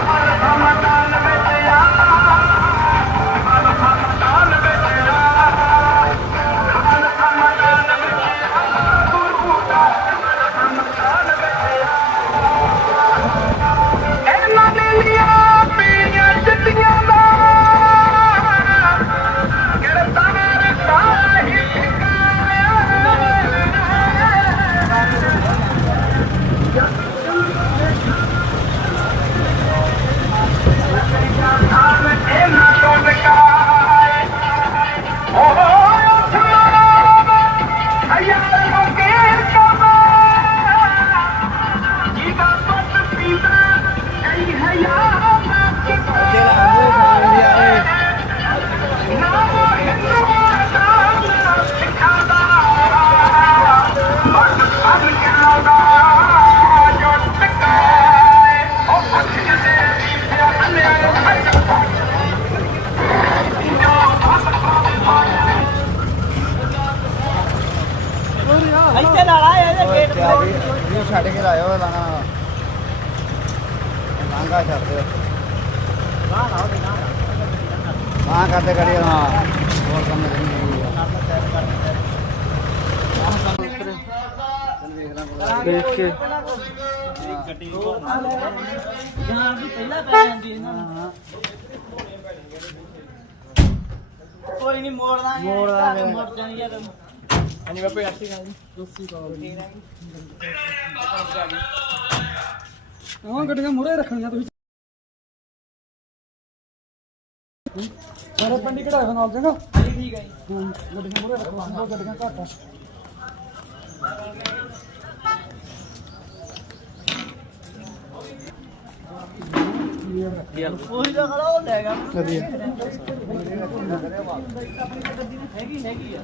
ਇਹਨਾਂ ਹਾਂ ਕਰਦੇ ਕਰੀ ਹਾਂ। ਹੋਰ ਕੰਮ ਨਹੀਂ ਦੇਖ ਕੇ। ਜਾਂ ਵੀ ਪਹਿਲਾਂ ਪੈ ਜਾਂਦੀ ਇਹਨਾਂ ਨੂੰ ਕੋਈ ਨਹੀਂ ਮੋੜ ਦਾਂਗੇ ਮੋੜ ਦਾਂਗੇ। ਮੋੜ ਜਾਣੀ ਯਾਰ ਹਾਂਜੀ ਬਾਪੂ ਅੱਛੀ ਗੱਲ ਹਾਂ ਗੱਡੀਆਂ ਮੂਰੇ ਰੱਖਣੀਆਂ ਤੁਸੀਂ। ਸਾਰੇ ਪੰਡੀ ਕਢਾਇਆ ਨਾਲ ਚੰਗਾ ਹਾਂਜੀ ਠੀਕ ਹੈ ਜੀ ਹਾਂ ਗੱਡੀਆਂ ਮੂਰੇ ਰੱਖੋ ਦੋ ਗੱਡੀਆਂ ਘੱਟ ਆ। ਉਹੀ ਤਾਂ ਖੜਾ ਉਹ ਲੈ ਗਿਆ ਵਧੀਆ। ਹੈਗੀ ਹੈਗੀ ਆ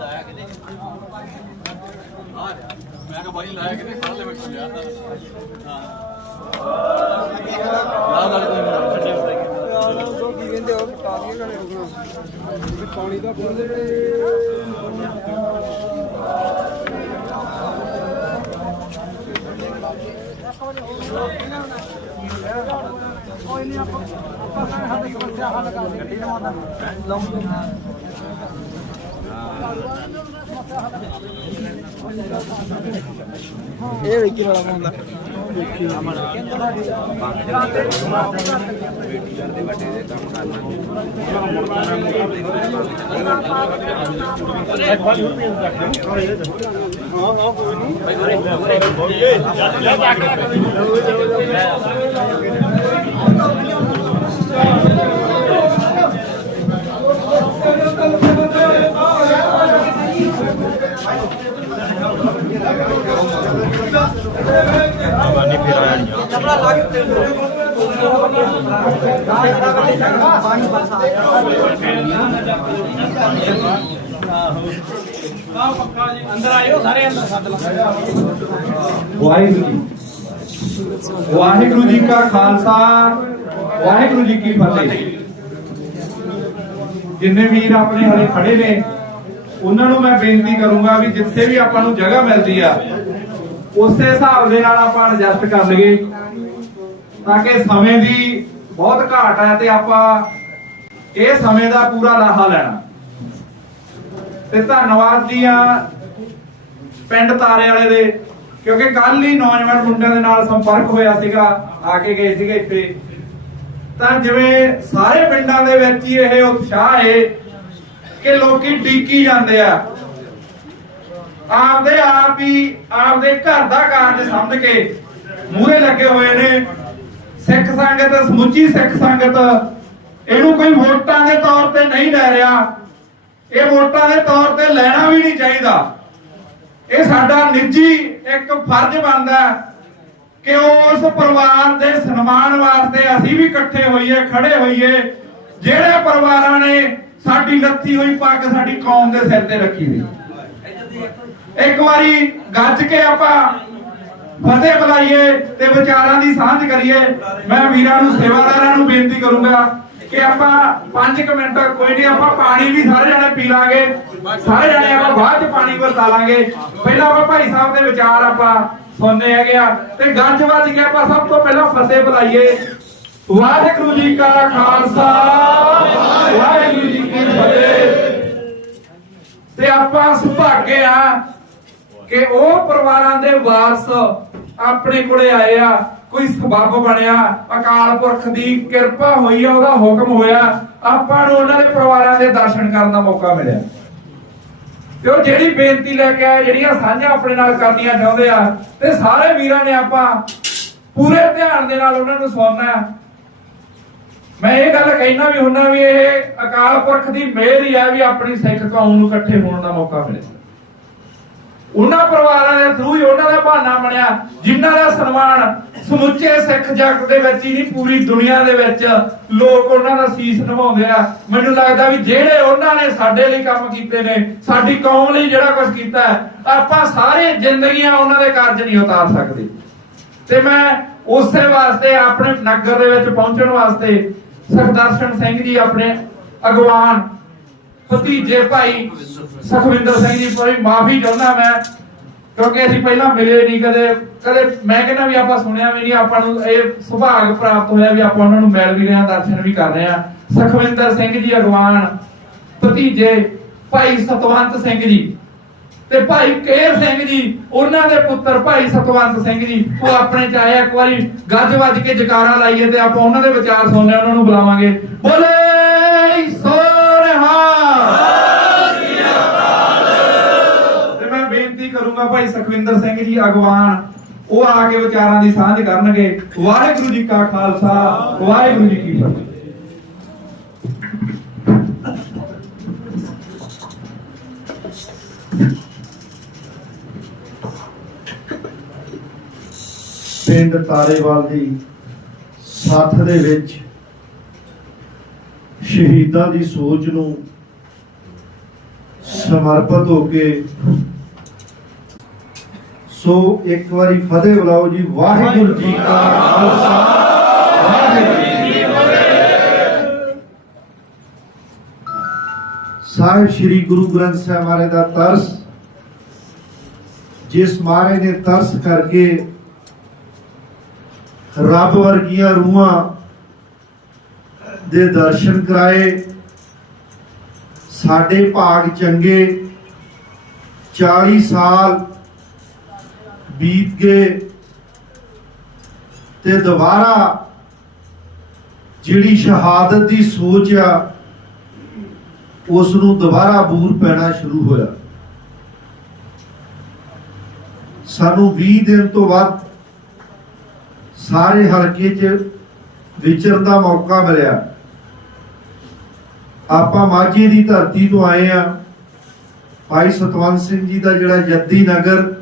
ਮੈਂ ਕਿਹਾ ਬਾਈ ਲਾਇਆ ਕਿਤੇ? ਫੜ ਲੈ ਬੈਠੋ ਯਾਰ ਨਾ ਨਾਲ ਕੋਈ ਛੱਡੇ ਹੁੰਦਾ ਕੀ ਕਹਿੰਦੇ ਉਹ ਟਾਲੀਆਂ ਨਾਲੇ ਰੁਕਣਾ ਪਾਣੀ ਦਾ ਪੁੱਲ ਕੋਈ ਨਹੀਂ ਆਪਾਂ ਆਪਾਂ ਸਾਡੀ ਸਮੱਸਿਆ ਹੱਲ ਕਰ ਦਿੱਤੀ ਇਹ ਵਿੱਕੀ ਵਾਲਾ ਹੁੰਦਾ ਵਾਹਿਗੁਰੂ ਜੀ ਵਾਹਿਗੁਰੂ ਜੀ ਕਾ ਖਾਲਸਾ ਵਾਹਿਗੁਰੂ ਜੀ ਕੀ ਫਤਿਹ ਜਿੰਨੇ ਵੀਰ ਆਪਣੇ ਹਲੇ ਖੜੇ ਨੇ ਉਹਨਾਂ ਨੂੰ ਮੈਂ ਬੇਨਤੀ ਕਰੂੰਗਾ ਵੀ ਜਿੱਥੇ ਵੀ ਆਪਾਂ ਨੂੰ ਜਗ੍ਹਾ ਮਿਲਦੀ ਆ, ਉਸੇ ਹਿਸਾਬ ਦੇ ਨਾਲ ਆਪਾਂ ਐਡਜਸਟ ਕਰ ਲਈਏ ਤਾਂ ਕਿ ਸਮੇਂ ਦੀ ਬਹੁਤ ਘਾਟ ਹੈ ਤੇ ਆਪਾਂ ਇਹ ਸਮੇਂ ਦਾ ਪੂਰਾ ਲਾਹਾ ਲੈਣਾ। ਤੇ ਧੰਨਵਾਦ ਦੀਆਂ ਪਿੰਡ ਤਾਰੇ ਵਾਲੇ ਦੇ, ਕਿਉਂਕਿ ਕੱਲ ਹੀ ਨੌਜਵਾਨ ਮੁੰਡਿਆਂ ਦੇ ਨਾਲ ਸੰਪਰਕ ਹੋਇਆ ਸੀਗਾ, ਆ ਕੇ ਗਏ ਸੀਗੇ ਇੱਥੇ। ਤਾਂ ਜਿਵੇਂ ਸਾਰੇ ਪਿੰਡਾਂ ਦੇ ਵਿੱਚ ਹੀ ਇਹ ਉਤਸ਼ਾਹ ਹੈ ਕਿ ਲੋਕੀ ਡੀਕੀ ਜਾਂਦੇ ਆ। ਆਪਦੇ ਆਪ ਹੀ ਆਪਦੇ ਘਰ ਦਾ ਕਾਰਜ ਸਮਝ ਕੇ ਮੂਹਰੇ ਲੱਗੇ ਹੋਏ ਨੇ। ਸਿੱਖ ਸੰਗਤ, ਸਮੁੱਚੀ ਸਿੱਖ ਸੰਗਤ, ਇਹਨੂੰ ਕੋਈ ਵੋਟਾਂ ਦੇ ਤੌਰ ਤੇ ਨਹੀਂ ਲੈ ਰਿਹਾ। ਇਹ ਵੋਟਾਂ ਦੇ ਤੌਰ ਤੇ ਲੈਣਾ ਵੀ ਨਹੀਂ ਚਾਹੀਦਾ। ਇਹ ਸਾਡਾ ਨਿੱਜੀ ਇੱਕ ਫਰਜ਼ ਬਣਦਾ ਕਿ ਉਸ ਪਰਿਵਾਰ ਦੇ ਸਨਮਾਨ ਵਾਸਤੇ ਅਸੀਂ ਵੀ ਇਕੱਠੇ ਹੋਈਏ, ਖੜੇ ਹੋਈਏ। ਜਿਹੜੇ ਪਰਿਵਾਰਾਂ ਨੇ ਸਾਡੀ ਲੱਥੀ ਹੋਈ ਪੱਗ ਸਾਡੀ ਕੌਮ ਦੇ ਸਿਰ ਤੇ ਰੱਖੀ ਹੋਈ। ਇੱਕ ਵਾਰੀ ਗੱਜ ਕੇ ਆਪਾਂ ਫਤਿਹ ਬੁਲਾਈਏ ਤੇ ਵਿਚਾਰਾਂ ਦੀ ਸਾਂਝ ਕਰੀਏ। ਮੈਂ ਵੀਰਾਂ ਨੂੰ, ਸੇਵਾਦਾਰਾਂ ਨੂੰ ਬੇਨਤੀ ਕਰੂੰਗਾ ਕਿ ਆਪਾਂ 5 ਮਿੰਟ, ਕੋਈ ਨਹੀਂ, ਆਪਾਂ ਪਾਣੀ ਵੀ ਸਾਰੇ ਜਣੇ ਪੀ ਲਾਂਗੇ। ਸਾਰੇ ਜਣੇ ਆਪਾਂ ਬਾਅਦ ਚ ਪਾਣੀ ਵਰਤਾ ਲਾਂਗੇ। ਪਹਿਲਾਂ ਆਪਾਂ ਭਾਈ ਸਾਹਿਬ ਦੇ ਵਿਚਾਰ ਆਪਾਂ ਸੁਣਨੇ ਹੈਗੇ ਆ ਤੇ ਗੱਜ ਵੱਜ ਕੇ ਆਪਾਂ ਸਭ ਤੋਂ ਪਹਿਲਾਂ ਫਤਿਹ ਬੁਲਾਈਏ। ਵਾਹਿਗੁਰੂ ਜੀ ਕਾ ਖਾਲਸਾ, ਵਾਹਿਗੁਰੂ ਤੇ ਆਪਾਂ ਸੁਭਾਗੇ ਆ ਕਿ ਉਹ ਪਰਿਵਾਰਾਂ ਦੇ ਵਾਰਸ ਆਪਣੇ ਕੋਲੇ ਆਏ ਆ, ਕੋਈ ਸਬੱਬ ਬਣਿਆ, ਅਕਾਲ ਪੁਰਖ ਦੀ ਕਿਰਪਾ ਹੋਈ ਆ, ਉਹਦਾ ਹੁਕਮ ਹੋਇਆ, ਆਪਾਂ ਨੂੰ ਉਹਨਾਂ ਦੇ ਪਰਿਵਾਰਾਂ ਦੇ ਦਰਸ਼ਨ ਕਰਨ ਦਾ ਮੌਕਾ ਮਿਲਿਆ। ਤੇ ਉਹ ਜਿਹੜੀ ਬੇਨਤੀ ਲੈ ਕੇ ਆਏ, ਜਿਹੜੀਆਂ ਸਾਂਝਾ ਆਪਣੇ ਨਾਲ ਕਰਨੀਆਂ ਚਾਹੁੰਦੇ ਆ, ਤੇ ਸਾਰੇ ਵੀਰਾਂ ਨੇ ਆਪਾਂ ਪੂਰੇ ਧਿਆਨ ਦੇ ਨਾਲ ਉਹਨਾਂ ਨੂੰ ਸੁਣਨਾ ਮੈਂ ਇਹ ਗੱਲ ਕਹਿਣਾ ਵੀ ਹੁੰਨਾ ਵੀ ਇਹ ਅਕਾਲ ਪੁਰਖ ਦੀ ਮਿਹਰ ਹੀ ਹੈ ਵੀ ਆਪਣੀ ਸਿੱਖ ਕੌਮ ਨੂੰ ਇਕੱਠੇ ਹੋਣ ਦਾ ਮੌਕਾ ਮਿਲਿਆ ਉਹਨਾਂ ਪਰਿਵਾਰਾਂ ਦੇ ਥਰੂ ਹੀ ਉਹਨਾਂ ਦਾ ਬਹਾਨਾ ਬਣਿਆ ਜਿਨ੍ਹਾਂ ਦਾ ਸਨਮਾਨ ਸਮੁੱਚੇ ਸਿੱਖ ਜਗਤ ਦੇ ਵਿੱਚ ਹੀ ਨਹੀਂ ਪੂਰੀ ਦੁਨੀਆ ਦੇ ਵਿੱਚ ਲੋਕ ਉਹਨਾਂ ਦਾ ਸੀਸ ਨਿਭਾਉਂਦੇ ਆ। ਮੈਨੂੰ ਲੱਗਦਾ ਵੀ ਜਿਹੜੇ ਉਹਨਾਂ ਨੇ ਸਾਡੇ ਲਈ ਕੰਮ ਕੀਤੇ ਨੇ ਸਾਡੀ ਕੌਮ ਲਈ ਜਿਹੜਾ ਕੁਝ ਕੀਤਾ ਹੈ, ਆਪਾਂ ਸਾਰੇ ਜ਼ਿੰਦਗੀਆਂ ਉਹਨਾਂ ਦੇ ਕਾਰਜ ਨਹੀਂ ਉਤਾਰ ਸਕਦੇ। ਤੇ ਮੈਂ ਉਸੇ ਵਾਸਤੇ ਆਪਣੇ ਨਗਰ ਦੇ ਵਿੱਚ ਪਹੁੰਚਣ ਵਾਸਤੇ ਸੁਖਦਰਸ਼ਨ ਸਿੰਘ ਜੀ ਆਪਣੇ ਅਗਵਾਨ ਭਤੀਜੇ ਭਾਈ ਸੁਖਵਿੰਦਰ ਸਿੰਘ ਜੀ ਕੋਈ ਮਾਫੀ ਚਾਹੁੰਦਾ ਮੈਂ, ਕਿਉਂਕਿ ਅਸੀਂ ਪਹਿਲਾਂ ਮਿਲੇ ਨਹੀਂ ਕਦੇ। ਕਦੇ ਮੈਂ ਕਹਿੰਦਾ ਵੀ ਆਪਾਂ ਸੁਣਿਆ ਵੀ ਨਹੀਂ ਆਪਾਂ ਨੂੰ ਇਹ ਸੁਭਾਗ ਪ੍ਰਾਪਤ ਹੋਇਆ ਵੀ ਆਪਾਂ ਉਹਨਾਂ ਨੂੰ ਮਿਲ ਵੀ ਰਹੇ ਹਾਂ, ਦਰਸ਼ਨ ਵੀ ਕਰ ਰਹੇ ਹਾਂ। ਸੁਖਵਿੰਦਰ ਸਿੰਘ ਜੀ ਅਗਵਾਨ, ਭਤੀਜੇ ਭਾਈ ਸਤਵੰਤ ਸਿੰਘ ਜੀ। ਤੇ ਭਾਈ ਕੇਰ ਸਿੰਘ ਜੀ, ਉਹਨਾਂ ਦੇ ਪੁੱਤਰ ਭਾਈ ਸਤਵੰਤ ਸਿੰਘ ਜੀ, ਉਹ ਆਪਣੇ ਚ ਆਇਆ ਇੱਕ ਵਾਰੀ, ਗੱਜ ਵੱਜ ਕੇ ਜਕਾਰਾ ਲਾਈਏ ਤੇ ਆਪਾਂ ਉਹਨਾਂ ਦੇ ਵਿਚਾਰ ਸੁਣਨੇ, ਉਹਨਾਂ ਨੂੰ ਬੁਲਾਵਾਂਗੇ। ਬੋਲੇ ਸੋਰਹਾ ਤੇ ਮੈਂ ਬੇਨਤੀ ਕਰੂੰਗਾ ਭਾਈ ਸੁਖਵਿੰਦਰ ਸਿੰਘ ਜੀ, ਅਗਵਾਨ, ਉਹ ਆ ਕੇ ਵਿਚਾਰਾਂ ਦੀ ਸਾਂਝ ਕਰਨਗੇ। ਵਾਹਿਗੁਰੂ ਜੀ ਕਾ ਖਾਲਸਾ, ਵਾਹਿਗੁਰੂ ਜੀ ਕੀ ਫਤਿਹ। ਪਿੰਡ ਤਾਰੇਵਾਲ ਦੀ ਸਾਥ ਦੇ ਵਿੱਚ ਸ਼ਹੀਦਾਂ ਦੀ ਸੋਚ ਨੂੰ ਸਮਰਪਿਤ ਹੋ ਕੇ ਸੋ ਇੱਕ ਵਾਰੀ ਫਤਿਹ ਬੁਲਾਓ ਜੀ, ਵਾਹਿਗੁਰੂ ਜੀ ਕਾ ਖਾਲਸਾ। ਵਾਹਿਗੁਰੂ ਜੀ ਕੀ ਫਤਿਹ ਸਾਹਿਬ ਸ੍ਰੀ ਗੁਰੂ ਗ੍ਰੰਥ ਸਾਹਿਬ ਮਹਾਰਾਜ ਦਾ ਤਰਸ, ਜਿਸ ਮਹਾਰਾਜ ਨੇ ਤਰਸ ਕਰਕੇ ਰੱਬ ਵਰਗੀਆਂ ਰੂਹਾਂ ਦੇ ਦਰਸ਼ਨ ਕਰਾਏ। ਸਾਡੇ ਭਾਗ ਚੰਗੇ। 40 ਸਾਲ ਬੀਤ ਗਏ ਤੇ ਦੁਬਾਰਾ ਜਿਹੜੀ ਸ਼ਹਾਦਤ ਦੀ ਸੋਚ ਆ ਉਸ ਨੂੰ ਦੁਬਾਰਾ ਬੂਰ ਪੈਣਾ ਸ਼ੁਰੂ ਹੋਇਆ। ਸਾਨੂੰ 20 ਦਿਨ ਤੋਂ ਵੱਧ ਸਾਰੇ ਹਲਕੇ 'ਚ ਵਿਚਰਨ ਦਾ ਮੌਕਾ ਮਿਲਿਆ। ਆਪਾਂ ਮਾਝੇ ਦੀ ਧਰਤੀ ਤੋਂ ਆਏ ਆ ਭਾਈ ਸਤਵੰਤ ਸਿੰਘ ਜੀ ਦਾ ਜਿਹੜਾ ਜੱਦੀ ਨਗਰ,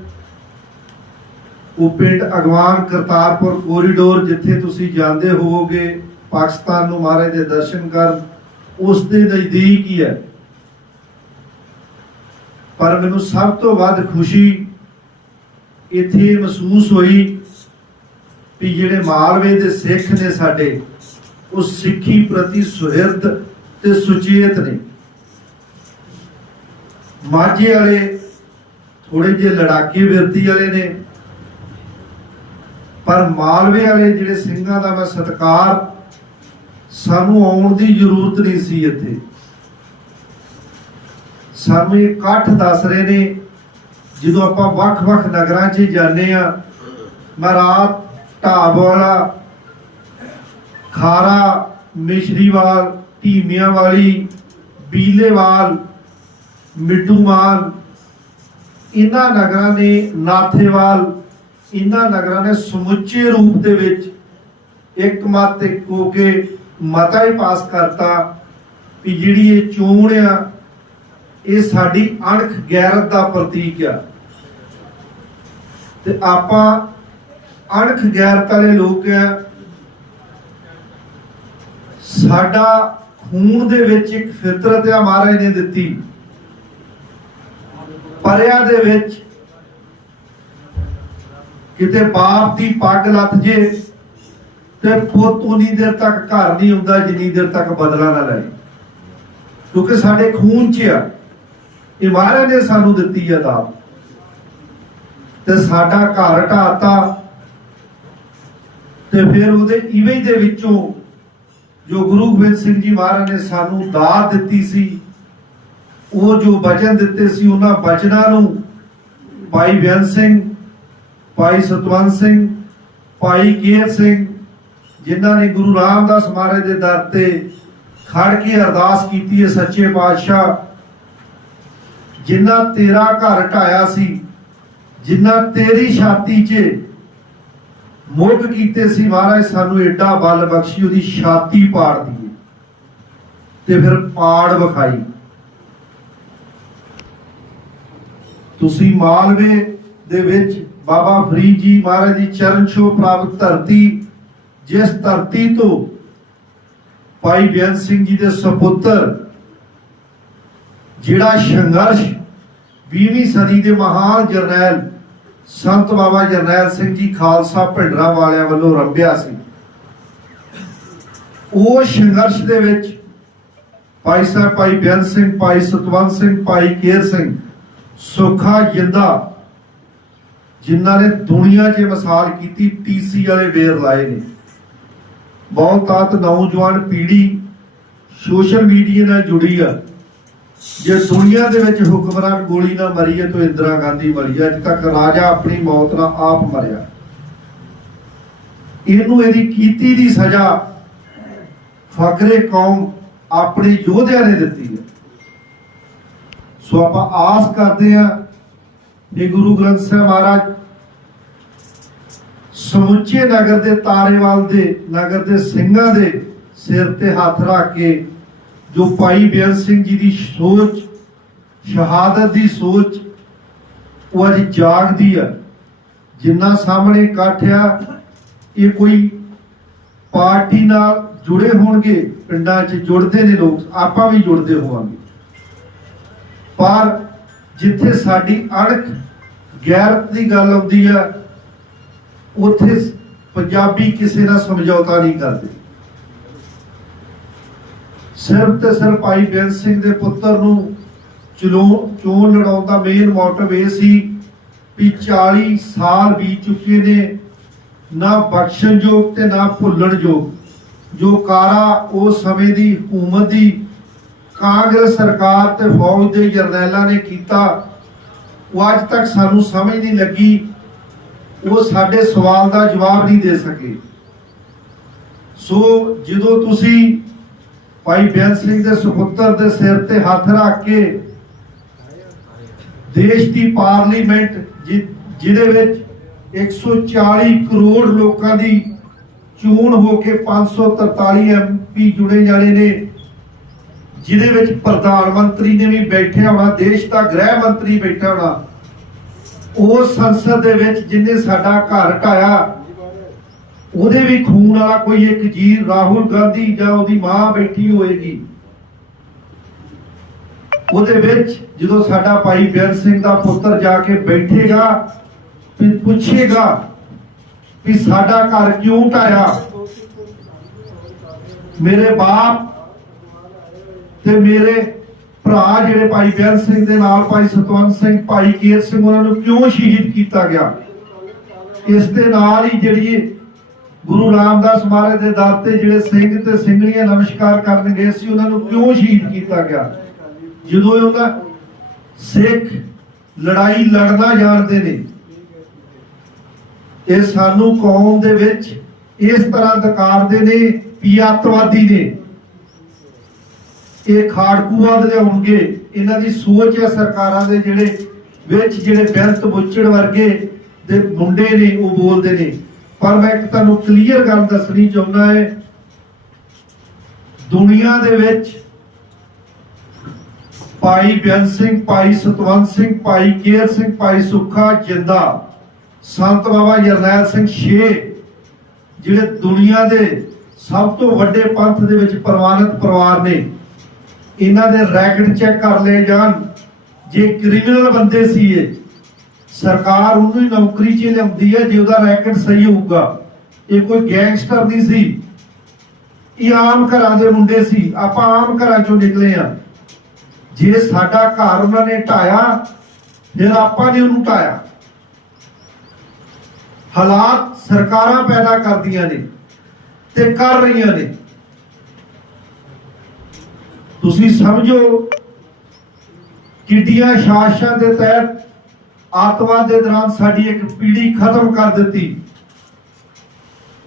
ਉਹ ਪਿੰਡ ਅਗਵਾਨ ਕਰਤਾਰਪੁਰ ਕੋਰੀਡੋਰ ਜਿੱਥੇ ਤੁਸੀਂ ਜਾਂਦੇ ਹੋਵੋਗੇ, ਪਾਕਿਸਤਾਨ ਨੂੰ ਮਹਾਰਾਜ ਦੇ ਦਰਸ਼ਨ ਕਰਨ, ਉਸ ਦੇ ਨਜ਼ਦੀਕ ਹੀ ਹੈ। ਪਰ ਮੈਨੂੰ ਸਭ ਤੋਂ ਵੱਧ ਖੁਸ਼ੀ ਇੱਥੇ ਮਹਿਸੂਸ ਹੋਈ ਵੀ ਜਿਹੜੇ ਮਾਲਵੇ ਦੇ ਸਿੱਖ ਨੇ ਸਾਡੇ, ਉਹ ਸਿੱਖੀ ਪ੍ਰਤੀ ਸੁਹਿਰਦ ਤੇ ਸੁਚੇਤ ਨੇ। ਮਾਝੇ ਵਾਲੇ ਥੋੜੇ ਜਿਹੇ ਲੜਾਕੇ ਵਿਰਤੀ ਵਾਲੇ ਨੇ, ਪਰ ਮਾਲਵੇ ਵਾਲੇ ਜਿਹੜੇ ਸਿੰਘਾਂ ਦਾ ਮੈਂ ਸਤਿਕਾਰ ਸਾਨੂੰ ਆਉਣ ਦੀ ਜ਼ਰੂਰਤ ਨਹੀਂ ਸੀ ਇੱਥੇ। ਸਾਨੂੰ ਇਹ ਇਕੱਠ ਦੱਸ ਰਹੇ ਨੇ, ਜਦੋਂ ਆਪਾਂ ਵੱਖ-ਵੱਖ ਨਗਰਾਂ 'ਚ ਜਾਂਦੇ ਆ ਮੈਂ ਰਾਤ ਢਾਬ ਵਾਲਾ ਖਾਰਾ, ਮਿਸ਼ਰੀਵਾਲ ਢੀਮੀਆਂ ਵਾਲੀ ਬੀਲੇਵਾਲ, ਮਿੱਡੂਮਾਲ ਇਹਨਾਂ ਨਗਰਾਂ ਨੇ ਨਾਥੇਵਾਲ ਇਹਨਾਂ ਨਗਰਾਂ ਨੇ ਸਮੁੱਚੇ ਰੂਪ ਦੇ ਵਿੱਚ ਇੱਕ ਮਤ, ਇੱਕ ਹੋ ਕੇ ਮਤਾ ਹੀ ਪਾਸ ਕਰਤਾ ਵੀ ਜਿਹੜੀ ਇਹ ਚੋਣ ਆ, ਇਹ ਸਾਡੀ ਅਣਖ ਗੈਰਤ ਦਾ ਪ੍ਰਤੀਕ ਆ। ਤੇ ਆਪਾਂ ਅਣਖ ਗੈਰਤ ਵਾਲੇ ਲੋਕ ਆ ਸਾਡਾ ਖੂਨ ਦੇ ਵਿੱਚ ਇੱਕ ਫਿਤਰਤ ਆ, ਮਹਾਰਾਜ ਨੇ ਦਿੱਤੀ। ਪਰਿਆ ਦੇ ਵਿੱਚ ਕਿਤੇ ਬਾਪ ਦੀ ਪੱਗ ਲੱਥ ਜੇ ਤੇ ਪੁੱਤ ਉਨੀ ਦੇਰ ਤੱਕ ਘਰ ਨਹੀਂ ਹੁੰਦਾ, ਜਿੰਨੀ ਦੇਰ ਤੱਕ ਬਦਲਾ ਨਾ ਲੈ। ਕਿਉਂਕਿ ਸਾਡੇ ਖੂਨ 'ਚ ਆ। ਇਹ ਮਹਾਰਾਜ ਨੇ ਸਾਨੂੰ ਦਿੱਤੀ ਆ ਦਾਤ। ਤੇ ਸਾਡਾ ਘਰ ਢਾਤਾ। ਤੇ ਫਿਰ ਉਹਦੇ ਇਵੇਂ ਦੇ ਵਿੱਚੋਂ ਜੋ ਗੁਰੂ ਗੋਬਿੰਦ ਸਿੰਘ ਜੀ ਮਹਾਰਾਜ ਨੇ ਸਾਨੂੰ ਦਾਤ ਦਿੱਤੀ ਸੀ, ਉਹ ਜੋ ਵਚਨ ਦਿੱਤੇ ਸੀ ਉਹਨਾਂ ਬਚਨਾਂ ਨੂੰ ਭਾਈ ਬੇਅੰਤ ਸਿੰਘ, ਭਾਈ ਸਤਵੰਤ ਸਿੰਘ, ਭਾਈ ਕੇਰ ਸਿੰਘ, ਜਿਨ੍ਹਾਂ ਨੇ ਗੁਰੂ ਰਾਮਦਾਸ ਮਹਾਰਾਜ ਦੇ ਦਰ ਤੇ ਖੜ ਕੇ ਅਰਦਾਸ ਕੀਤੀ ਹੈ ਸੱਚੇ ਪਾਤਸ਼ਾਹ, ਜਿਨ੍ਹਾਂ ਤੇਰਾ ਘਰ ਢਾਇਆ ਸੀ, ਜਿਨ੍ਹਾਂ ਤੇਰੀ ਛਾਤੀ 'ਚ ਮੁੱਢ ਕੀਤੇ ਸੀ ਮਹਾਰਾਜ, ਸਾਨੂੰ ਏਡਾ ਬਲ ਬਖਸ਼ੀ, ਉਹਦੀ ਛਾਤੀ ਪਾੜ ਦਈਏ ਤੇ ਫਿਰ ਪਾੜ ਵਿਖਾਈ। ਤੁਸੀਂ ਮਾਲਵੇ ਦੇ ਵਿੱਚ ਬਾਬਾ ਫਰੀਦ ਜੀ ਮਹਾਰਾਜ ਦੀ ਚਰਨ ਛੋਹ ਪ੍ਰਾਪਤ ਧਰਤੀ, ਜਿਸ ਧਰਤੀ ਤੋਂ ਭਾਈ ਬੇਅੰਤ ਸਿੰਘ ਜੀ ਦੇ ਸੁਪੁੱਤਰ, ਜਿਹੜਾ ਸੰਘਰਸ਼ 20ਵੀਂ ਸਦੀ ਦੇ ਮਹਾਨ ਜਰਨੈਲ ਸੰਤ ਬਾਬਾ ਜਰਨੈਲ ਸਿੰਘ ਜੀ ਖਾਲਸਾ ਭਿੰਡਰਾਂ ਵਾਲਿਆਂ ਵੱਲੋਂ ਰੰਭਿਆ ਸੀ। ਉਹ ਸੰਘਰਸ਼ ਦੇ ਵਿੱਚ ਭਾਈ ਸਾਹਿਬ ਭਾਈ ਬੇਅੰਤ ਸਿੰਘ, ਭਾਈ ਸਤਵੰਤ ਸਿੰਘ, ਭਾਈ ਕੇਰ ਸਿੰਘ, ਸੁੱਖਾ ਜਿੰਦਾ, ਜਿਨ੍ਹਾਂ ਨੇ ਦੁਨੀਆ 'ਚ ਮਿਸਾਲ ਕੀਤੀ ਟੀਸੀ ਵਾਲੇ ਵੇਰ ਲਾਏ ਨੇ। ਬਹੁਤਾਤ ਨੌਜਵਾਨ ਪੀੜ੍ਹੀ ਸੋਸ਼ਲ ਮੀਡੀਆ ਨਾਲ ਜੁੜੀ ਆ। ਜੇ ਦੁਨੀਆ ਦੇ ਵਿੱਚ ਹੁਕਮਰਾਨ ਗੋਲੀ ਨਾ ਮਰੀ ਤਾਂ ਇੰਦਰਾ ਗਾਂਧੀ ਮਰੀ ਅੱਜ ਤੱਕ ਰਾਜਾ ਆਪਣੀ ਮੌਤ ਨਾਲ ਆਪ ਮਰਿਆ। ਇਹਨੂੰ ਇਹਦੀ ਕੀਤੀ ਦੀ ਸਜ਼ਾ ਫਕਰੇ ਕੌਮ ਆਪਣੇ ਯੋਧਿਆਂ ਨੇ ਦਿੱਤੀ ਹੈ। ਸੋ ਆਪਾਂ ਆਸ ਕਰਦੇ ਹਾਂ ਕਿ ਗੁਰੂ ਗ੍ਰੰਥ ਸਾਹਿਬ ਮਹਾਰਾਜ ਸਮੁੱਚੇ ਨਗਰ ਦੇ ਤਾਰੇਵਾਲ ਦੇ, ਨਗਰ ਦੇ ਸਿੰਘਾਂ ਦੇ ਸਿਰ ਤੇ ਹੱਥ ਰੱਖ ਕੇ ਜੋ ਭਾਈ ਬੇਅੰਤ ਸਿੰਘ ਜੀ ਦੀ ਸੋਚ, ਸ਼ਹਾਦਤ ਦੀ ਸੋਚ, ਉਹ ਅੱਜ ਜਾਗਦੀ ਆ। ਜਿੰਨਾ ਸਾਹਮਣੇ ਇਕੱਠ ਆ, ਇਹ ਕੋਈ ਪਾਰਟੀ ਨਾਲ ਜੁੜੇ ਹੋਣਗੇ, ਪਿੰਡਾਂ 'ਚ ਜੁੜਦੇ ਨੇ ਲੋਕ, ਆਪਾਂ ਵੀ ਜੁੜਦੇ ਹੋਵਾਂਗੇ। ਪਰ ਜਿੱਥੇ ਸਾਡੀ ਅਣਖ ਗੈਰਤ ਦੀ ਗੱਲ ਆਉਂਦੀ ਆ, ਉੱਥੇ ਪੰਜਾਬੀ ਕਿਸੇ ਨਾਲ ਸਮਝੌਤਾ ਨਹੀਂ ਕਰਦੇ। ਸਿਰਫ ਤੇ ਸਿਰਫ ਭਾਈ ਬੇਅੰਤ ਸਿੰਘ ਦੇ ਪੁੱਤਰ ਨੂੰ ਚਲੋ ਚੋਣ ਲੜਾਉਣ ਦਾ ਮੇਨ ਮੋਟਿਵ ਇਹ ਸੀ ਵੀ 40 ਸਾਲ ਬੀਤ ਚੁੱਕੇ ਨੇ, ਨਾ ਬਖਸ਼ਣਯੋਗ ਤੇ ਨਾ ਭੁੱਲਣਯੋਗ ਜੋ ਕਾਰਾ ਉਸ ਸਮੇਂ ਦੀ ਹਕੂਮਤ ਦੀ ਕਾਂਗਰਸ ਸਰਕਾਰ ਤੇ ਫੌਜ ਦੇ ਜਰਨੈਲਾਂ ਨੇ ਕੀਤਾ, ਉਹ ਅੱਜ ਤੱਕ ਸਾਨੂੰ ਸਮਝ ਨਹੀਂ ਲੱਗੀ, ਉਹ ਸਾਡੇ ਸਵਾਲ ਦਾ ਜਵਾਬ ਨਹੀਂ ਦੇ ਸਕੇ। ਸੋ ਜਦੋਂ ਤੁਸੀਂ ਭਾਈ ਬੇਅੰਤ ਸਿੰਘ ਦੇ ਸੁਪੁੱਤਰ ਦੇ ਸਿਰ ਤੇ ਹੱਥ ਰੱਖ ਕੇ ਦੇਸ਼ ਦੀ ਪਾਰਲੀਮੈਂਟ ਜਿ- ਜਿਹਦੇ ਵਿੱਚ 140 ਕਰੋੜ ਲੋਕਾਂ ਦੀ ਚੋਣ ਹੋ ਕੇ 543 ਐਮਪੀ ਜੁੜੇ ਜਾਣੇ ਨੇ, ਜਿਹਦੇ ਵਿੱਚ ਪ੍ਰਧਾਨ ਮੰਤਰੀ ਨੇ ਵੀ ਬੈਠਿਆ ਹੋਣਾ, ਦੇਸ਼ ਦਾ ਗ੍ਰਹਿ ਮੰਤਰੀ ਬੈਠਾ ਹੋਣਾ। ਉਸ ਸੰਸਦ ਦੇ ਵਿੱਚ ਜਿਨੇ ਸਾਡਾ ਘਰ ਢਾਇਆ ਉਹਦੇ ਵੀ ਖੂਨ ਵਾਲਾ ਕੋਈ ਇੱਕ ਜੀਰ ਰਾਹੁਲ ਗਾਂਧੀ ਜਾਂ ਉਹਦੀ ਮਾਂ ਬੈਠੀ ਹੋਏਗੀ। ਉਹਦੇ ਵਿੱਚ ਜਦੋਂ ਸਾਡਾ ਭਾਈ ਬੇਅੰਤ ਸਿੰਘ ਦਾ ਪੁੱਤਰ ਜਾ ਕੇ ਬੈਠੇਗਾ, ਫਿਰ ਪੁੱਛੇਗਾ ਵੀ ਸਾਡਾ ਘਰ ਕਿਉਂ ਢਾਇਆ ਮੇਰੇ ਬਾਪ ਤੇ ਮੇਰੇ ਭਰਾ ਜਿਹੜੇ ਭਾਈ ਬੇਅੰਤ ਸਿੰਘ ਦੇ ਨਾਲ ਭਾਈ ਸਤਵੰਤ ਸਿੰਘ, ਭਾਈ ਕੇਰ ਸਿੰਘ, ਉਹਨਾਂ ਨੂੰ ਕਿਉਂ ਸ਼ਹੀਦ ਕੀਤਾ ਗਿਆ? ਇਸ ਦੇ ਨਾਲ ਹੀ ਜਿਹੜੀ ਗੁਰੂ ਰਾਮਦਾਸ ਮਹਾਰਾਜ ਦੇ ਦਰ ਤੇ ਜਿਹੜੇ ਸਿੰਘ ਤੇ ਸਿੰਘਣੀਆਂ ਨਮਸਕਾਰ ਕਰਨ ਗਏ ਸੀ, ਉਹਨਾਂ ਨੂੰ ਕਿਉਂ ਸ਼ਹੀਦ ਕੀਤਾ ਗਿਆ? ਜਦੋਂ ਇਹ ਸਿੱਖ ਲੜਾਈ ਲੜਦਾ ਜਾਣਦੇ ਨੇ, ਇਹ ਸਾਨੂੰ ਕੌਮ ਦੇ ਵਿੱਚ ਇਸ ਤਰ੍ਹਾਂ ਦਕਾਰਦੇ ਨੇ ਵੀ ਅੱਤਵਾਦੀ ਨੇ। ਇਹ ਖਾੜਕੂਵਾਦ ਲਿਆਉਣਗੇ, ਇਹਨਾਂ ਦੀ ਸੋਚ ਹੈ ਸਰਕਾਰਾਂ ਦੇ ਜਿਹੜੇ ਵਿੱਚ ਜਿਹੜੇ ਬੈਂਤ ਬੁੱਚੜ ਵਰਗੇ ਦੇ ਮੁੰਡੇ ਨੇ, ਉਹ ਬੋਲਦੇ ਨੇ। ਪਰ ਮੈਂ ਇੱਕ ਤੁਹਾਨੂੰ ਕਲੀਅਰ ਗੱਲ ਦੱਸਣੀ ਚਾਹੁੰਦਾ ਹੈ। ਦੁਨੀਆ ਦੇ ਵਿੱਚ ਭਾਈ ਬੇਅੰਤ ਸਿੰਘ, ਭਾਈ ਸਤਵੰਤ ਸਿੰਘ, ਭਾਈ ਕੇਰ ਸਿੰਘ, ਭਾਈ ਸੁੱਖਾ, ਜਿੰਦਾ, ਸੰਤ ਬਾਬਾ ਜਰਨੈਲ ਸਿੰਘ ਛੇ, ਜਿਹੜੇ ਦੁਨੀਆ ਦੇ ਸਭ ਤੋਂ ਵੱਡੇ ਪੰਥ ਦੇ ਵਿੱਚ ਪ੍ਰਵਾਨਿਤ ਪਰਿਵਾਰ ਨੇ, ਇਹਨਾਂ ਦੇ ਰੈਕਟ ਚੈੱਕ ਕਰ ਲਏ ਜਾਣ। ਜੇ ਕ੍ਰਿਮੀਨਲ ਬੰਦੇ ਸੀ ਇਹ ਸਰਕਾਰ ਉਹਨੂੰ ਹੀ ਨੌਕਰੀ 'ਚ ਲਿਆਉਂਦੀ ਹੈ, ਜੇ ਉਹਦਾ ਰੈਕਟ ਸਹੀ ਹੋਊਗਾ। ਇਹ ਕੋਈ ਗੈਂਗਸਟਰ ਨਹੀਂ ਸੀ। ਇਹ ਆਮ ਘਰਾਂ ਦੇ ਮੁੰਡੇ ਸੀ। ਆਪਾਂ ਆਮ ਘਰਾਂ ਚੋਂ ਨਿਕਲੇ ਆ ਜੇ ਸਾਡਾ ਘਰ ਉਹਨਾਂ ਨੇ ਢਾਇਆ, ਫਿਰ ਆਪਾਂ ਨੇ ਉਹਨੂੰ ਢਾਇਆ। ਹਾਲਾਤ ਸਰਕਾਰਾਂ ਪੈਦਾ ਕਰਦੀਆਂ ਨੇ ਤੇ ਕਰ ਰਹੀਆਂ ਨੇ। ਤੁਸੀਂ ਸਮਝੋ, ਕਿੱਡੀਆਂ ਸ਼ਾਸਨਾਂ ਦੇ ਤਹਿਤ ਆਤਵਾਦ ਦੇ ਦੌਰਾਨ ਸਾਡੀ ਇੱਕ ਪੀੜ੍ਹੀ ਖਤਮ ਕਰ ਦਿੱਤੀ।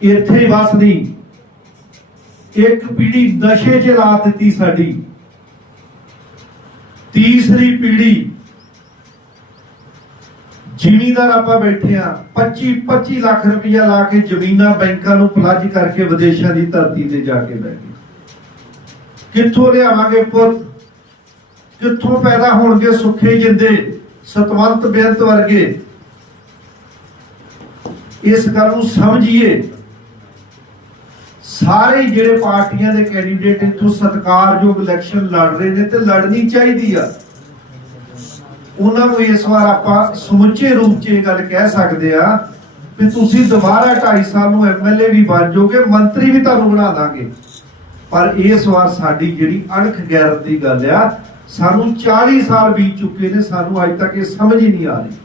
ਇੱਥੇ ਹੀ ਇੱਕ ਪੀੜ੍ਹੀ ਨਸ਼ੇ 'ਚ ਲਾ ਦਿੱਤੀ ਸਾਡੀ। ਤੀਸਰੀ ਪੀੜ੍ਹੀ, ਜ਼ਿਮੀਂਦਾਰ ਆਪਾਂ ਬੈਠੇ ਆ 25 25 ਲੱਖ ਰੁਪਇਆ ਲਾ ਕੇ ਜ਼ਮੀਨਾਂ ਬੈਂਕਾਂ ਨੂੰ ਪਲੱਜ ਕਰਕੇ ਵਿਦੇਸ਼ਾਂ ਦੀ ਧਰਤੀ ਤੇ ਜਾ ਕੇ ਬਹਿ ਗਏ। ਕਿੱਥੋਂ ਲਿਆਵਾਂਗੇ ਪੁੱਤ? ਕਿੱਥੋਂ ਪੈਦਾ ਹੋਣਗੇ ਸੁੱਖੇ ਜਿੰਦੇ? ਸਤਵੰਤ ਬੇਅੰਤ ਵਰਗੇ। ਇਸ ਗੱਲ ਨੂੰ ਸਮਝੀਏ। ਸਾਰੇ ਜਿਹੜੇ ਪਾਰਟੀਆਂ ਦੇ ਕੈਂਡੀਡੇਟ ਇੱਥੋਂ ਸਤਿਕਾਰਯੋਗ ਇਲੈਕਸ਼ਨ ਲੜ ਰਹੇ ਨੇ ਤੇ ਲੜਨੀ ਚਾਹੀਦੀ ਆ। ਉਹਨਾਂ ਨੂੰ ਇਸ ਵਾਰ ਆਪਾਂ ਸਮੁੱਚੇ ਰੂਪ 'ਚ ਇਹ ਗੱਲ ਕਹਿ ਸਕਦੇ ਆ ਕਿ ਤੁਸੀਂ ਦੁਬਾਰਾ 2.5 ਸਾਲ ਨੂੰ ਐਮਐਲਏ ਵੀ ਬਣ ਜਾਓਗੇ, ਮੰਤਰੀ ਵੀ ਤੁਹਾਨੂੰ ਬਣਾ ਦਾਂਗੇ। ਪਰ ਇਸ ਵਾਰ ਸਾਡੀ ਜਿਹੜੀ ਅਣਖ ਗੈਰਤ ਦੀ ਗੱਲ ਆ ਸਾਨੂੰ 40 ਸਾਲ ਬੀਤ ਚੁੱਕੇ ਨੇ, ਸਾਨੂੰ ਅੱਜ ਤੱਕ ਇਹ ਸਮਝ ਹੀ ਨਹੀਂ ਆ ਰਹੀ।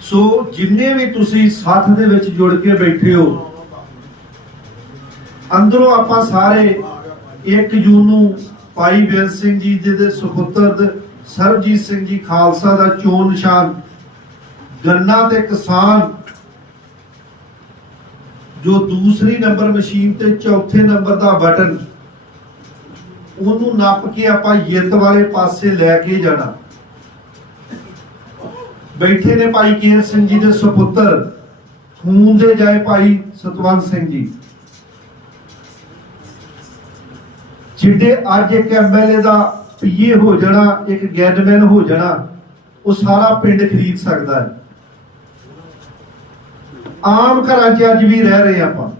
ਸੋ ਜਿੰਨੇ ਵੀ ਤੁਸੀਂ ਸਾਥ ਦੇ ਵਿੱਚ ਜੁੜ ਕੇ ਬੈਠੇ ਹੋ, ਅੰਦਰੋਂ ਆਪਾਂ ਸਾਰੇ 1 ਜੂਨ ਨੂੰ ਭਾਈ ਬੇਅੰਤ ਸਿੰਘ ਜੀ ਦੇ ਸੁਪੁੱਤਰ ਸਰਬਜੀਤ ਸਿੰਘ ਜੀ ਖਾਲਸਾ ਦਾ ਚੋਣ ਨਿਸ਼ਾਨ, ਗੰਨਾ ਤੇ ਕਿਸਾਨ, ਜੋ ਦੂਸਰੀ ਨੰਬਰ ਮਸ਼ੀਨ ਤੇ ਚੌਥੇ ਨੰਬਰ ਦਾ ਬਟਨ ਉਹਨੂੰ ਨੱਪ ਕੇ ਆਪਾਂ ਜਿੱਤ ਵਾਲੇ ਪਾਸੇ ਲੈ ਕੇ ਜਾਣਾ। ਬੈਠੇ ਨੇ ਭਾਈ ਕੇਰ ਸਿੰਘ ਜੀ ਦੇ ਸੁਪੁੱਤਰ, ਖੂਨ ਦੇ ਜਾਏ ਭਾਈ ਸਤਵੰਤ ਸਿੰਘ ਜੀ। ਜਿਹੜੇ ਅੱਜ ਇੱਕ ਐਮਐਲਏ ਦਾ ਪੀਏ ਹੋ ਜਾਣਾ, ਇੱਕ ਗੈਡਮੈਨ ਹੋ ਜਾਣਾ, ਉਹ ਸਾਰਾ ਪਿੰਡ ਖਰੀਦ ਸਕਦਾ ਹੈ। ਆਮ ਘਰਾਂ 'ਚ ਅੱਜ ਵੀ ਰਹਿ ਰਹੇ ਆਪਾਂ।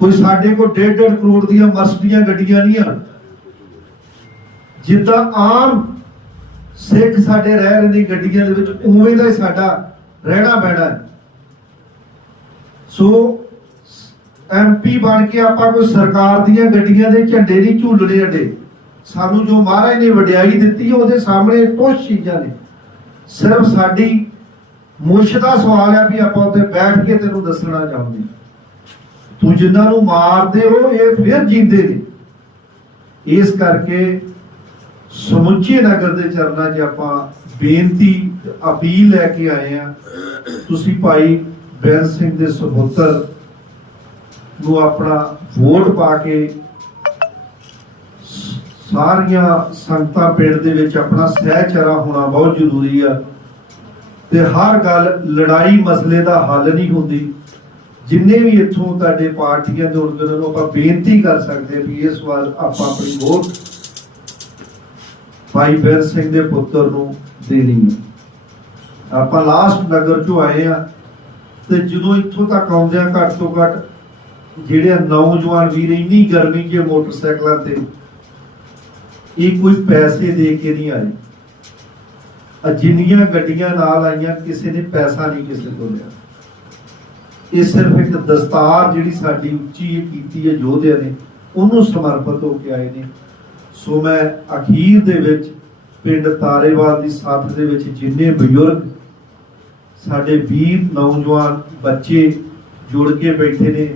ਕੋਈ ਸਾਡੇ ਕੋਲ 1.5 ਕਰੋੜ ਦੀਆਂ ਮਰਸਡੀਆਂ ਗੱਡੀਆਂ ਨਹੀਂ ਹਨ। ਜਿੱਦਾਂ ਆਮ ਸਿੱਖ ਸਾਡੇ ਰਹਿ ਰਹੇ ਨੇ ਗੱਡੀਆਂ ਦੇ ਵਿੱਚ, ਉਵੇਂ ਦਾ ਹੀ ਸਾਡਾ ਰਹਿਣਾ ਬਹਿਣਾ ਹੈ। ਸੋ ਐਮਪੀ ਬਣ ਕੇ ਆਪਾਂ ਕੋਈ ਸਰਕਾਰ ਦੀਆਂ ਗੱਡੀਆਂ ਦੇ ਝੰਡੇ ਨਹੀਂ ਝੂਲਣੇ ਅੱਡੇ ਸਾਨੂੰ ਜੋ ਮਹਾਰਾਜ ਨੇ ਵਡਿਆਈ ਦਿੱਤੀ, ਉਹਦੇ ਸਾਹਮਣੇ ਕੁਝ ਚੀਜ਼ਾਂ ਨੇ। ਸਿਰਫ ਸਾਡੀ ਮੁੱਛ ਦਾ ਸਵਾਲ ਹੈ ਵੀ ਆਪਾਂ ਉੱਥੇ ਬੈਠ ਕੇ ਤੈਨੂੰ ਦੱਸਣਾ ਚਾਹੁੰਦੇ ਤੂੰ ਜਿਨ੍ਹਾਂ ਨੂੰ ਮਾਰਦੇ ਹੋ, ਇਹ ਫਿਰ ਜਿੰਦੇ ਨੇ। ਇਸ ਕਰਕੇ ਸਮੁੱਚੇ ਨਗਰ ਦੇ ਚਰਨਾਂ 'ਚ ਆਪਾਂ ਬੇਨਤੀ, ਅਪੀਲ ਲੈ ਕੇ ਆਏ ਆ ਤੁਸੀਂ ਭਾਈ ਬੈਲ ਸਿੰਘ ਦੇ ਸੁਪੁੱਤਰ ਨੂੰ ਆਪਣਾ ਵੋਟ ਪਾ ਕੇ ਸਾਰੀਆਂ ਸੰਗਤਾਂ ਪਿੰਡ ਦੇ ਵਿੱਚ ਆਪਣਾ ਸਹਿਚਾਰਾ ਹੋਣਾ ਬਹੁਤ ਜ਼ਰੂਰੀ ਆ। ਤੇ ਹਰ ਗੱਲ ਲੜਾਈ ਮਸਲੇ ਦਾ ਹੱਲ ਨਹੀਂ ਹੁੰਦੀ। ਜਿੰਨੇ ਵੀ ਇੱਥੋਂ ਤੁਹਾਡੇ ਪਾਰਟੀਆਂ ਦੇ ਉਹਨਾਂ ਨੂੰ ਆਪਾਂ ਬੇਨਤੀ ਕਰ ਸਕਦੇ ਵੀ ਇਸ ਵਾਰ ਆਪਾਂ ਆਪਣੀ ਵੋਟ ਭਾਈ ਬੈਰ ਸਿੰਘ ਦੇ ਪੁੱਤਰ ਨੂੰ ਦੇਣੀ ਹੈ। ਆਪਾਂ ਲਾਸਟ ਨਗਰ ਚੋਂ ਆਏ ਆ ਤੇ ਜਦੋਂ ਇੱਥੋਂ ਤੱਕ ਆਉਂਦੇ ਆ ਘੱਟ ਤੋਂ ਘੱਟ ਜਿਹੜੇ ਨੌਜਵਾਨ ਵੀਰ ਇੰਨੀ ਗਰਮੀ 'ਚ ਮੋਟਰਸਾਈਕਲਾਂ ਤੇ, ਇਹ ਕੋਈ ਪੈਸੇ ਦੇ ਕੇ ਨਹੀਂ ਆਏ। ਆ ਜਿੰਨੀਆਂ ਗੱਡੀਆਂ ਨਾਲ ਆਈਆਂ, ਕਿਸੇ ਨੇ ਪੈਸਾ ਨਹੀਂ ਕਿਸੇ ਤੋਂ ਲਿਆ। ਇਹ ਸਿਰਫ ਇੱਕ ਦਸਤਾਰ ਜਿਹੜੀ ਸਾਡੀ ਉੱਚੀ ਕੀਤੀ ਹੈ ਯੋਧਿਆਂ ਨੇ, ਉਹਨੂੰ ਸਮਰਪਿਤ ਹੋ ਕੇ ਆਏ ਨੇ। ਸੋ ਮੈਂ ਅਖੀਰ ਦੇ ਵਿੱਚ ਪਿੰਡ ਤਾਰੇਵਾਲ ਦੀ ਸਾਥ ਦੇ ਵਿੱਚ ਜਿੰਨੇ ਬਜ਼ੁਰਗ, ਸਾਡੇ ਵੀਰ ਨੌਜਵਾਨ ਬੱਚੇ ਜੁੜ ਕੇ ਬੈਠੇ ਨੇ,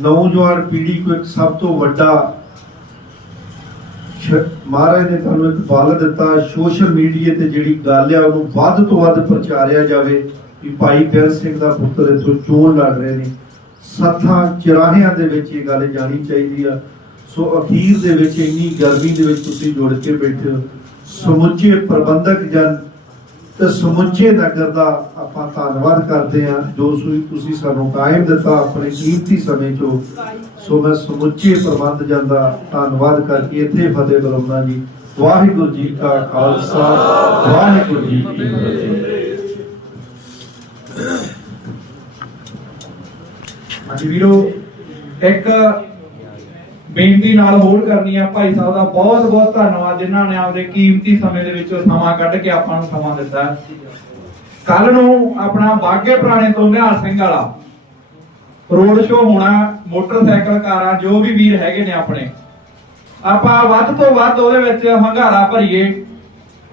ਨੌਜਵਾਨ ਪੀੜ੍ਹੀ ਕੋ ਇੱਕ ਸਭ ਤੋਂ ਵੱਡਾ ਮਹਾਰਾਜ ਨੇ ਤੁਹਾਨੂੰ ਇੱਕ ਬਲ ਦਿੱਤਾ, ਸੋਸ਼ਲ ਮੀਡੀਆ ਤੇ ਜਿਹੜੀ ਗੱਲ ਆ, ਉਹਨੂੰ ਵੱਧ ਤੋਂ ਵੱਧ ਪ੍ਰਚਾਰਿਆ ਜਾਵੇ। ਕਿ ਭਾਈ ਬੈਲ ਸਿੰਘ ਦਾ ਪੁੱਤਰ ਇੱਥੋਂ ਚੋਣ ਲੜ ਰਹੇ ਨੇ। ਸੱਥਾਂ, ਚਰਾਹਿਆਂ ਦੇ ਵਿੱਚ ਇਹ ਗੱਲ ਜਾਣੀ ਚਾਹੀਦੀ ਆ। ਸੋ ਅਖੀਰ ਦੇ ਵਿੱਚ ਇੰਨੀ ਗਰਮੀ ਦੇ ਵਿੱਚ ਤੁਸੀਂ ਜੁੜ ਕੇ ਬੈਠੇ ਹੋ। ਸਮੁੱਚੇ ਪ੍ਰਬੰਧਕ ਜਨ ਤੇ ਸਮੁੱਚੇ ਨਗਰ ਦਾ ਆਪਾਂ ਧੰਨਵਾਦ ਕਰਦੇ ਹਾਂ। ਜੋ ਸੂਈ ਤੁਸੀਂ ਸਾਨੂੰ ਕਾਇਮ ਦਿੱਤਾ ਆਪਣੇ ਕੀਮਤੀ ਸਮੇਂ ਚੋਂ। ਸੋ ਮੈਂ ਸਮੁੱਚੇ ਪ੍ਰਬੰਧ ਜਨ ਦਾ ਧੰਨਵਾਦ ਕਰਕੇ ਇੱਥੇ ਫਤਿਹ ਬੁਲਾਉਣਾ ਜੀ। ਵਾਹਿਗੁਰੂ ਜੀ ਕਾ ਖਾਲਸਾ, ਵਾਹਿਗੁਰੂ ਜੀ ਕੀ ਫਤਿਹ। ਹਾਂਜੀ ਵੀਰੋ, ਇੱਕ ਬੇਨਤੀ ਨਾਲ ਹੋਰ ਕਰਨੀ ਆ ਭਾਈ ਸਾਹਿਬ ਦਾ ਬਹੁਤ ਬਹੁਤ ਧੰਨਵਾਦ ਜਿਨ੍ਹਾਂ ਨੇ ਆਪਦੇ ਕੀਮਤੀ ਸਮੇਂ ਦੇ ਵਿੱਚੋਂ ਸਮਾਂ ਕੱਢ ਕੇ ਆਪਾਂ ਨੂੰ ਸਮਾਂ ਦਿੱਤਾ। ਕੱਲ ਨੂੰ ਆਪਣਾ ਬਾਗੇ ਪੁਰਾਣੇ ਤੋਂ ਨਿਹਾਲ ਸਿੰਘ ਵਾਲਾ ਰੋਡ ਸ਼ੋਅ ਹੋਣਾ, ਮੋਟਰਸਾਈਕਲ ਕਾਰਾਂ, ਜੋ ਵੀ ਵੀਰ ਹੈਗੇ ਨੇ ਆਪਣੇ। ਆਪਾਂ ਵੱਧ ਤੋਂ ਵੱਧ ਉਹਦੇ ਵਿੱਚ ਹੰਗਾਰਾ ਭਰੀਏ।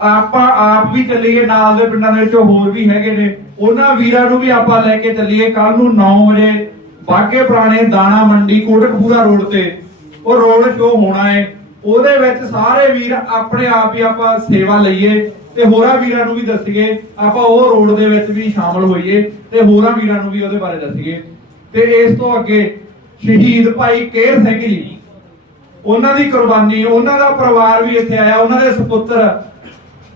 ਆਪਾਂ ਆਪ ਵੀ ਚੱਲੀਏ, ਨਾਲ ਦੇ ਪਿੰਡਾਂ ਦੇ ਵਿੱਚੋਂ ਹੋਰ ਵੀ ਹੈਗੇ ਨੇ। ਉਹਨਾਂ ਵੀਰਾਂ ਨੂੰ ਵੀ ਆਪਾਂ ਲੈ ਕੇ ਚੱਲੀਏ। ਕੱਲ ਨੂੰ 9 ਵਜੇ ਬਾਗੇ ਪੁਰਾਣੇ ਦਾਣਾ ਮੰਡੀ ਕੋਟਕਪੂਰਾ ਰੋਡ ਤੇ। ਉਹ ਰੋਡ ਸ਼ੋਅ ਹੋਣਾ ਹੈ ਉਹਦੇ ਵਿੱਚ ਸਾਰੇ ਵੀਰ ਆਪਣੇ ਆਪ ਹੀ ਆਪਾਂ ਸੇਵਾ ਲਈਏ ਤੇ ਹੋਰਾਂ ਵੀਰਾਂ ਨੂੰ ਵੀ ਦੱਸੀਏ, ਆਪਾਂ ਉਹ ਰੋਡ ਦੇ ਵਿੱਚ ਵੀ ਸ਼ਾਮਲ ਹੋਈਏ ਤੇ ਹੋਰਾਂ ਵੀਰਾਂ ਨੂੰ ਵੀ ਉਹਦੇ ਬਾਰੇ ਦੱਸੀਏ। ਤੇ ਇਸ ਤੋਂ ਅੱਗੇ ਸ਼ਹੀਦ ਭਾਈ ਕੇਰ ਸਿੰਘ ਜੀ, ਉਹਨਾਂ ਦੀ ਕੁਰਬਾਨੀ, ਉਹਨਾਂ ਦਾ ਪਰਿਵਾਰ ਵੀ ਇੱਥੇ ਆਇਆ, ਉਹਨਾਂ ਦੇ ਸੁਪੁੱਤਰ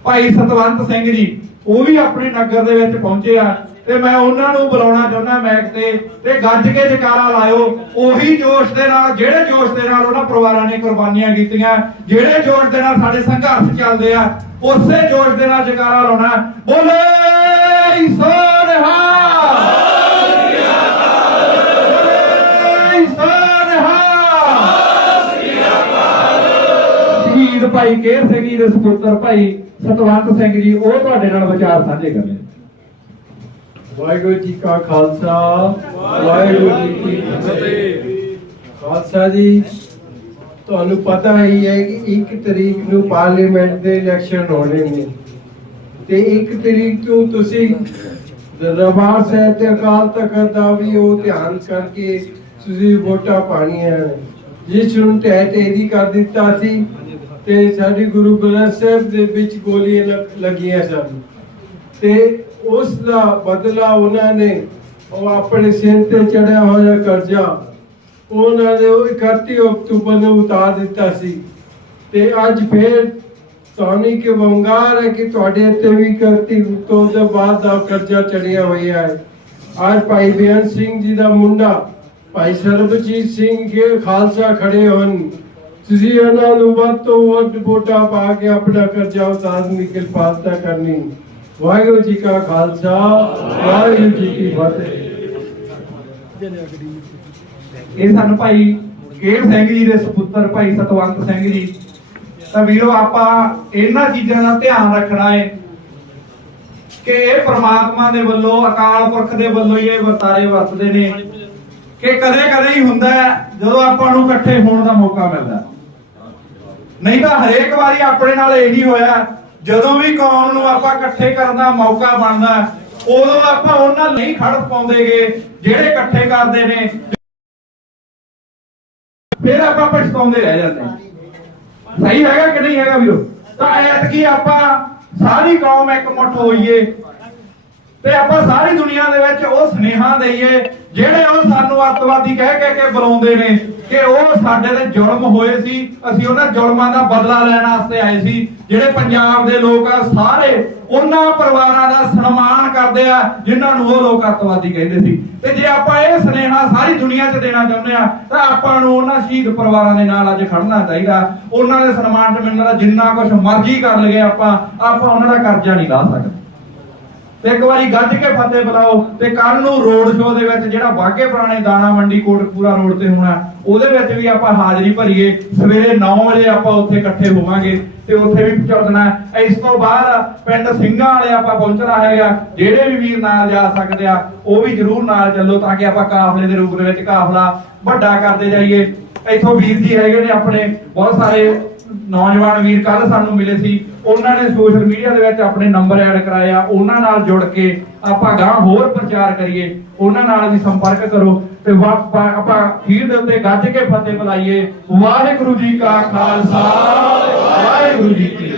ਭਾਈ ਸਤਵੰਤ ਸਿੰਘ ਜੀ, ਉਹ ਵੀ ਆਪਣੇ ਨਗਰ ਦੇ ਵਿੱਚ ਪਹੁੰਚੇ ਆ। ਤੇ ਮੈਂ ਉਹਨਾਂ ਨੂੰ ਬੁਲਾਉਣਾ ਚਾਹੁੰਦਾ ਮੈਕ ਤੇ ਤੇ ਗੱਜ ਕੇ ਜਕਾਰਾ ਲਾਇਓ। ਉਹੀ ਜੋਸ਼ ਦੇ ਨਾਲ, ਜਿਹੜੇ ਜੋਸ਼ ਦੇ ਨਾਲ ਉਹਨਾਂ ਪਰਿਵਾਰਾਂ ਨੇ ਕੁਰਬਾਨੀਆਂ ਕੀਤੀਆਂ, ਜਿਹੜੇ ਜੋਸ਼ ਦੇ ਨਾਲ ਸਾਡੇ ਸੰਘਰਸ਼ ਚੱਲਦੇ ਆ, ਉਸੇ ਜੋਸ਼ ਦੇ ਨਾਲ ਜਕਾਰਾ ਲਾਉਣਾ। ਬੋਲੇ ਸੋਨਹਾ ਬੋਲੇ ਸ਼ਹੀਦ ਭਾਈ ਕੇਰ ਸਿੰਘ ਜੀ ਦੇ ਸੁਪੁੱਤਰ ਭਾਈ ਸਤਵੰਤ ਸਿੰਘ ਜੀ, ਉਹ ਤੁਹਾਡੇ ਨਾਲ ਵਿਚਾਰ ਸਾਂਝੇ ਕਰਨੇ ਵਾਹਿਗੁਰੂ ਜੀ ਕਾ ਖਾਲਸਾ, ਵਾਹਿਗੁਰੂ ਜੀ ਕੀ ਫਤਿਹ। ਖਾਲਸਾ ਜੀ, ਤੁਹਾਨੂੰ ਪਤਾ ਹੀ ਹੈ ਕਿ 1 ਤਰੀਕ ਨੂੰ ਪਾਰਲੀਮੈਂਟ ਦੇ ਇਲੈਕਸ਼ਨ ਹੋਣੇ ਨੇ ਤੇ 1 ਤਰੀਕ ਨੂੰ ਤੁਸੀਂ ਦਰਬਾਰ ਸਾਹਿਬ ਤੇ ਅਕਾਲ ਤਖਤ ਦਾ ਵੀ ਉਹ ਧਿਆਨ ਕਰਕੇ ਤੁਸੀਂ ਵੋਟਾਂ ਪਾਣੀਆਂ ਜਿਸ ਨੂੰ ਟਹਿ ਟੇਰੀ ਕਰ ਦਿੱਤਾ ਸੀ ਤੇ ਸਾਡੇ ਗੁਰੂ ਗ੍ਰੰਥ ਸਾਹਿਬ ਦੇ ਵਿੱਚ ਗੋਲੀਆਂ ਲੱਗ- ਲੱਗੀਆਂ ਸਨ। ਤੇ ਉਸ ਦਾ ਬਦਲਾ ਉਹਨਾਂ ਨੇ ਉਹ ਆਪਣੇ ਸਿਰ ਤੇ ਚੜਿਆ ਹੋਇਆ ਕਰਜ਼ਾ ਉਹਨਾਂ ਨੇ 31 ਅਕਤੂਬਰ ਨੂੰ ਉਤਾਰ ਦਿੱਤਾ ਸੀ। ਤੇ ਅੱਜ ਫੇਰ ਤੁਹਾਨੂੰ ਕਿ ਵੰਗਾਰ ਹੈ ਕਿ ਤੁਹਾਡੇ ਉੱਤੇ ਵੀ 31 ਤੋਂ ਦੇ ਬਾਅਦ ਦਾ ਕਰਜ਼ਾ ਚੜਿਆ ਹੋਇਆ ਹੈ। ਅੱਜ ਭਾਈ ਬੇਅੰਤ ਸਿੰਘ ਜੀ ਦਾ ਮੁੰਡਾ, ਭਾਈ ਸਰਬਜੀਤ ਸਿੰਘ ਕੇ ਖਾਲਸਾ ਖੜੇ ਹੋਣ। ਤੁਸੀਂ ਉਹਨਾਂ ਨੂੰ ਵੱਧ ਤੋਂ ਵੱਧ ਵੋਟਾਂ ਪਾ ਕੇ ਆਪਣਾ ਕਰਜ਼ਾ ਉਤਾਰਨ ਦੀ ਕਿਰਪਾਲਤਾ ਕਰਨੀ। ਵਾਹਿਗੁਰੂ ਜੀ ਕਾ ਖਾਲਸਾ, ਵਾਹਿਗੁਰੂ ਜੀ ਕੀ ਫਤਿਹ। ਇਹ ਸਾਨੂੰ ਭਾਈ ਕੇਰ ਸਿੰਘ ਜੀ ਦੇ ਸੁਪੁੱਤਰ ਭਾਈ ਸਤਵੰਤ ਸਿੰਘ ਜੀ। ਤਾਂ ਵੀਰੋ, ਆਪਾਂ ਇਹਨਾਂ ਚੀਜ਼ਾਂ ਦਾ ਧਿਆਨ ਰੱਖਣਾ ਹੈ ਕਿ ਇਹ ਪ੍ਰਮਾਤਮਾ ਦੇ ਵੱਲੋਂ, ਅਕਾਲ ਪੁਰਖ ਦੇ ਵੱਲੋਂ ਹੀ ਇਹ ਵਰਤਾਰੇ ਵਰਤਦੇ ਨੇ ਕਿ ਕਦੇ ਕਦੇ ਹੀ ਹੁੰਦਾ ਜਦੋਂ ਆਪਾਂ ਨੂੰ ਇਕੱਠੇ ਹੋਣ ਦਾ ਮੌਕਾ ਮਿਲਦਾ। ਨਹੀਂ ਤਾਂ ਹਰੇਕ ਵਾਰੀ ਆਪਣੇ ਨਾਲ ਇਹੀ ਹੋਇਆ। ਜਦੋਂ ਵੀ ਕੌਮ ਨੂੰ ਆਪਾਂ ਇਕੱਠੇ ਕਰਨ ਦਾ ਮੌਕਾ ਬਣਦਾ, ਉਦੋਂ ਆਪਾਂ ਉਹਨਾਂ ਨਹੀਂ ਖੜ ਪਾਉਂਦੇਗੇ ਜਿਹੜੇ ਇਕੱਠੇ ਕਰਦੇ ਨੇ। ਫਿਰ ਆਪਾਂ ਪਛਤਾਉਂਦੇ ਰਹਿ ਜਾਂਦੇ ਸਹੀ ਹੈਗਾ ਕਿ ਨਹੀਂ ਹੈਗਾ ਵੀਰੋ? ਤਾਂ ਐਤਕੀ ਆਪਾਂ ਸਾਰੀ ਕੌਮ ਇੱਕ ਮੁੱਠ ਹੋਈਏ ਤੇ ਆਪਾਂ ਸਾਰੀ ਦੁਨੀਆ ਦੇ ਵਿੱਚ ਉਹ ਸੁਨੇਹਾ ਦਈਏ, ਜਿਹੜੇ ਉਹ ਸਾਨੂੰ ਅੱਤਵਾਦੀ ਕਹਿ ਕਹਿ ਕੇ ਬੁਲਾਉਂਦੇ ਨੇ। ਕਿ ਉਹ ਸਾਡੇ ਤੇ ਜ਼ੁਲਮ ਹੋਏ ਸੀ, ਅਸੀਂ ਉਹਨਾਂ ਜ਼ੁਲਮਾਂ ਦਾ ਬਦਲਾ ਲੈਣ ਵਾਸਤੇ ਆਏ ਸੀ। ਜਿਹੜੇ ਪੰਜਾਬ ਦੇ ਲੋਕ ਆ, ਸਾਰੇ ਉਹਨਾਂ ਪਰਿਵਾਰਾਂ ਦਾ ਸਨਮਾਨ ਕਰਦੇ ਆ, ਜਿਨ੍ਹਾਂ ਨੂੰ ਉਹ ਲੋਕ ਅੱਤਵਾਦੀ ਕਹਿੰਦੇ ਸੀ। ਤੇ ਜੇ ਆਪਾਂ ਇਹ ਸੁਨੇਹਾ ਸਾਰੀ ਦੁਨੀਆ 'ਚ ਦੇਣਾ ਚਾਹੁੰਦੇ ਆ, ਤਾਂ ਆਪਾਂ ਨੂੰ ਉਹਨਾਂ ਸ਼ਹੀਦ ਪਰਿਵਾਰਾਂ ਦੇ ਨਾਲ ਅੱਜ ਖੜਨਾ ਚਾਹੀਦਾ। ਉਹਨਾਂ ਦੇ ਸਨਮਾਨ 'ਚ ਮਿਲਣ ਦਾ ਜਿੰਨਾ ਕੁਝ ਮਰਜ਼ੀ ਕਰ ਲਈਏ ਆਪਾਂ ਆਪਾਂ ਉਹਨਾਂ ਦਾ ਕਰਜ਼ਾ ਨਹੀਂ ਲਾ ਸਕਦੇ। ਤੇ ਇੱਕ ਵਾਰੀ ਗੱਜ ਕੇ ਫਤਿਹ ਬੁਲਾਓ ਤੇ ਕੱਲ ਨੂੰ ਰੋਡ ਸ਼ੋਅ ਦੇ ਵਿੱਚ ਜਿਹੜਾ ਬਾਗੇ ਪੁਰਾਣੇ ਦਾਣਾ ਮੰਡੀ ਕੋਟਕਪੂਰਾ ਰੋਡ ਤੇ ਹੋਣਾ, ਉਹਦੇ ਵਿੱਚ ਵੀ ਆਪਾਂ ਹਾਜ਼ਰੀ ਭਰੀਏ। ਸਵੇਰੇ 9 ਵਜੇ ਆਪਾਂ ਉੱਥੇ ਇਕੱਠੇ ਹੋਵਾਂਗੇ ਤੇ ਉੱਥੇ ਵੀ ਪਹੁੰਚਣਾ ਇਸ ਤੋਂ ਬਾਅਦ ਪਿੰਡ ਸਿੰਘਾਂ ਵਾਲੇ ਆਪਾਂ ਪਹੁੰਚਣਾ ਹੈਗਾ ਜਿਹੜੇ ਵੀ ਵੀਰ ਨਾਲ ਜਾ ਸਕਦੇ ਆ, ਉਹ ਵੀ ਜਰੂਰ ਨਾਲ ਚੱਲੋ ਤਾਂ ਕਿ ਆਪਾਂ ਕਾਫਲੇ ਦੇ ਰੂਪ ਦੇ ਵਿੱਚ ਕਾਫਲਾ ਵੱਡਾ ਕਰਦੇ ਜਾਈਏ। ਇੱਥੋਂ ਵੀਰ ਜੀ ਹੈਗੇ ਨੇ ਆਪਣੇ, ਬਹੁਤ ਸਾਰੇ ਨੌਜਵਾਨ ਵੀਰ ਕੱਲ ਸਾਨੂੰ ਮਿਲੇ ਸੀ। ਉਹਨਾਂ ਨੇ ਸੋਸ਼ਲ ਮੀਡੀਆ ਦੇ ਵਿੱਚ ਆਪਣੇ ਨੰਬਰ ਐਡ ਕਰਾਇਆ। ਉਹਨਾਂ ਨਾਲ ਜੁੜ ਕੇ ਆਪਾਂ ਗਾਂ ਹੋਰ ਪ੍ਰਚਾਰ ਕਰੀਏ। ਉਹਨਾਂ ਨਾਲ ਵੀ ਸੰਪਰਕ ਕਰੋ ਤੇ ਆਪਾਂ ਖੀਰ ਦੇ ਉੱਤੇ ਗੱਜ ਕੇ ਫਤਿਹ ਬੁਲਾਈਏ ਵਾਹਿਗੁਰੂ ਜੀ ਕਾ ਖਾਲਸਾ, ਵਾਹਿਗੁਰੂ ਜੀ ਕੀ